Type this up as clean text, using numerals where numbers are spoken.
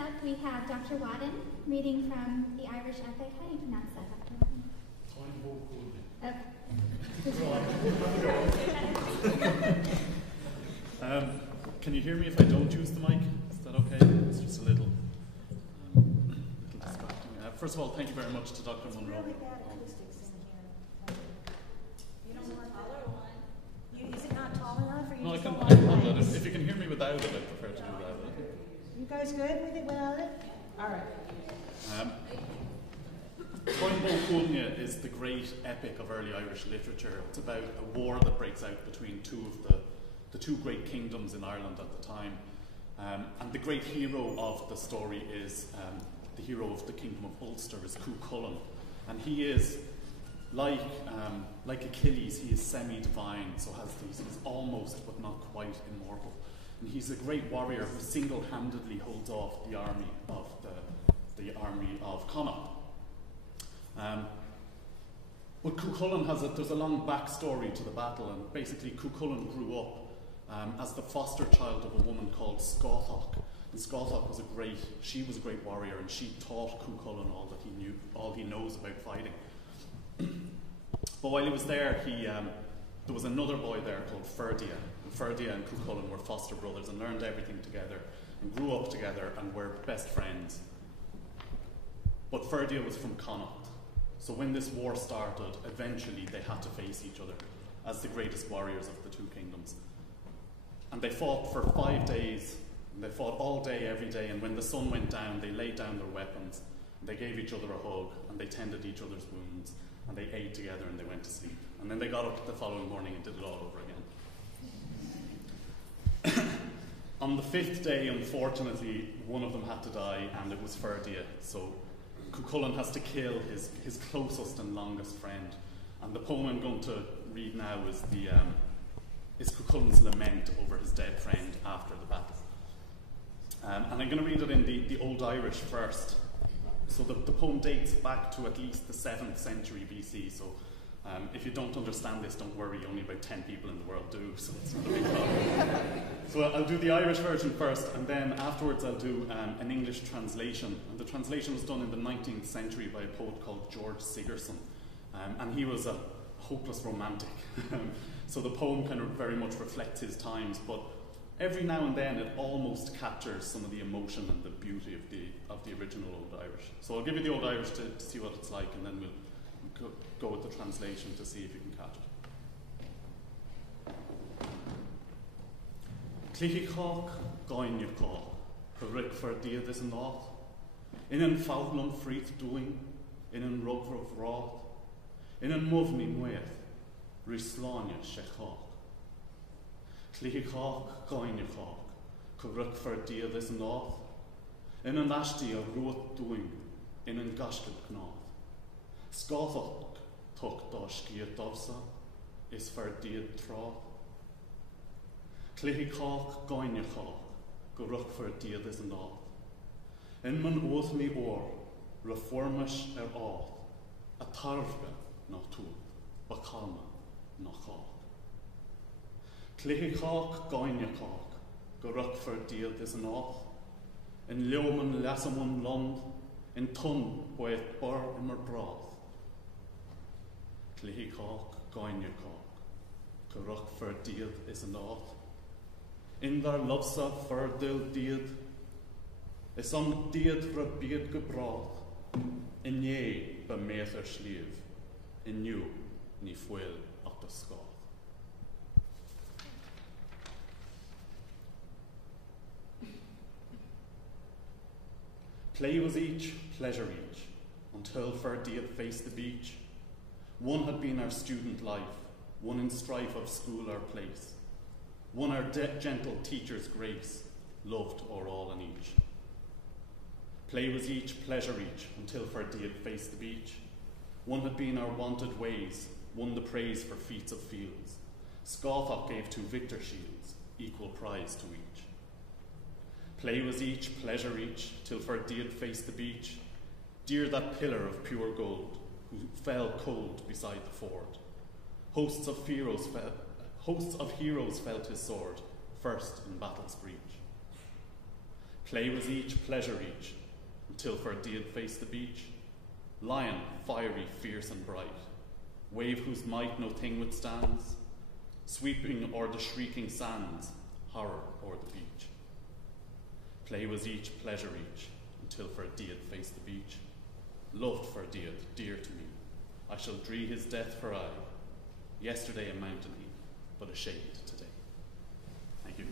up, we have Dr. Wadden reading from the Irish epic. How do you pronounce that, Dr. Wadden? Can you hear me if I don't use the mic? Is that okay? It's just a little distracting. First of all, thank you very much to Dr. Munro. Really bad acoustics in here. You don't want a taller one. Is it not tall enough? Or you No, I just can don't want hold mics? it. If you can hear me without it, I prefer to do that. You guys good with it without it? All right. Táin Bó Cúailnge is the great epic of early Irish literature. It's about a war that breaks out between the two great kingdoms in Ireland at the time. And the great hero of the story is the hero of the kingdom of Ulster, is Cuchulainn. And he is, like Achilles, he is semi-divine, so he's almost but not quite immortal. And he's a great warrior who single-handedly holds off the army of Connacht. But Cuchulainn there's a long backstory to the battle, and basically Cuchulainn grew up as the foster child of a woman called Scáthach. And Scáthach was a great warrior, and she taught Cuchulainn all he knows about fighting. But while he was there, there was another boy there called Ferdia. And Ferdia and Cuchulainn were foster brothers and learned everything together and grew up together and were best friends. But Ferdia was from Connacht. So when this war started, eventually they had to face each other as the greatest warriors of the two kingdoms. And they fought for 5 days. And they fought all day, every day. And when the sun went down, they laid down their weapons. And they gave each other a hug. And they tended each other's wounds. And they ate together and they went to sleep. And then they got up the following morning and did it all over again. On the 5th day, unfortunately, one of them had to die, and it was Ferdia. So Cuchulainn has to kill his closest and longest friend. And the poem I'm going to read now is Cuchulainn's lament over his dead friend after the battle. And I'm going to read it in the Old Irish first. So the poem dates back to at least the 7th century BC. So if you don't understand this, don't worry, only about 10 people in the world do, so it's not a big problem. So I'll do the Irish version first, and then afterwards I'll do an English translation. And the translation was done in the 19th century by a poet called George Sigerson. And he was a hopeless romantic. So the poem kind of very much reflects his times, but every now and then it almost captures some of the emotion and the beauty of the original Old Irish. So I'll give you the Old Irish to see what it's like, and then we'll go with the translation to see if you can catch it. Clichicach goinjacach, Rick for dia this and that, in an faulum freet doing, in an rugver of wrath, in an movni mueth, rislanya shechach. Clichicach goinjacach, Rick for dia this and that, in an ashti of ruat doing, in an gashkid knot. Scáthach tucht dá sciad dofsa, is Ferdia trá. Clichicach goinjacach, go ruch Ferdia is an áth. In man oath mi reformish áth, a tarfga na tuath, bacalma na chach. Clichicach goinjacach, go ruch Ferdia is an áth. In leoman lesamun lond, in tun boeth bar immer brath. Clichicach goinjacach, Curach for diad is an áth. In their lovesa ferdil diad, is diad rabiad gebrath, in ye be meather sliev, in you ni fuil at the scath. Play was each, pleasure each, until Ferdia faced the beach. One had been our student life, one in strife of school or place. One our gentle teacher's grace, loved o'er all and each. Play was each, pleasure each, until Ferdia faced the beach. One had been our wanted ways, won the praise for feats of fields. Scáthach gave 2 victor shields, equal prize to each. Play was each, pleasure each, till Ferdia faced the beach. Dear that pillar of pure gold, who fell cold beside the ford. Hosts of heroes felt his sword, first in battle's breach. Play was each, pleasure each, until for deed face the beach. Lion, fiery, fierce and bright, wave whose might no thing withstands, sweeping o'er the shrieking sands, horror o'er the beach. Play was each, pleasure each, until for deed face the beach. Loved for deed, dear to me, I shall dree his death for aye. Yesterday a mountain he, but a shade today. Thank you.